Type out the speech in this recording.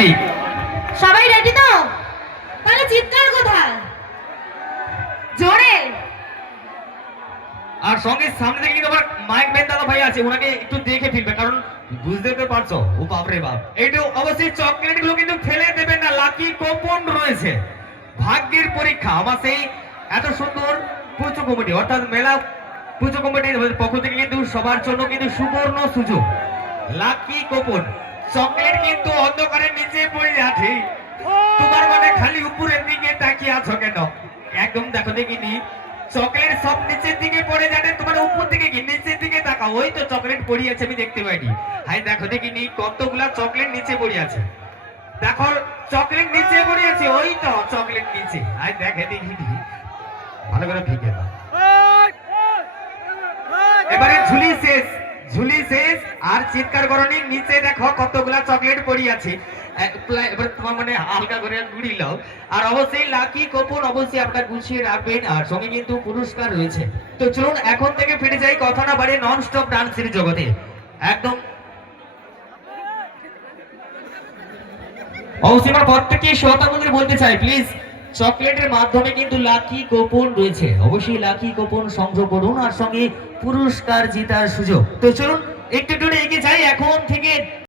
দিই। সবাই রেডি তো? তাহলে চিৎকার কোথায়? জোরে। আর সঙ্গে সামনে থেকে কিন্তু আমার মাইক ম্যান দাদা ভাই আছে, ওনাকে একটু দেখে ফিরবে, কারণ বুঝতে তো পারছো ও বাপরে বাপ। এইটা অবশ্যই চকলেট গুলো কিন্তু ফেলে দেবেন না, লাকি কুপন রয়েছে, ভাগ্যের পরীক্ষা। আমার সেই এত সুন্দর পুজো কমিটি অর্থাৎ মেলা পুজো কমিটির পক্ষ থেকে কিন্তু সবার জন্য কিন্তু সুবর্ণ সুযোগ, লাকি কুপন। চকলেট কিন্তু অন্ধকারের নিচে পড়ে আছে, তোমার মানে খালি উপরের দিকে তাকিয়ে আছো কেন? একদম দেখো দেখিনি, চকলেট সব নিচের দিকে পড়ে যাবে, তোমার উপর দিকে কি নিচের দিকে তাকাও, ওই তো চকলেট পড়ে আছে, আমি দেখতে পাইনি। হাই দেখো দেখিনি কতগুলা চকলেট নিচে পড়ে আছে, দেখো চকলেট নিচে পড়ে আছে, ওই তো চকলেট নিচে। হাই দেখে দেখিনি, ভালো করে ফিকে দাও। এবারে ঝুলি শেষ, ঝুলি শেষ, আর চিৎকার করনি, নিচে দেখো কতগুলা চকলেট পড়ে আছে। এবার তোমার মানে হালকা করে ঘুরি লাও। আর অবশ্যই লাকি কুপন অবশ্যই আপনার গুছিয়ে রাখবেন, আর সঙ্গে কিন্তু পুরস্কার রয়েছে। তো চলুন এখন থেকে ফিরে যাই কথা না বাড়িয়ে নন স্টপ ডান্সের জগতে। একদম অবশ্যই আমার প্রত্যেকটি শ্রোতাবন্ধুদের বলতে চাই, প্লিজ চকলেটের মাধ্যমে কিন্তু লাকি কুপন রয়েছে, অবশ্যই লাকি কুপন সংগ্রহ করুন, আর সঙ্গে পুরস্কার জেতার সুযোগ। তো চলুন একটু এগিয়ে যাই এখন থেকে।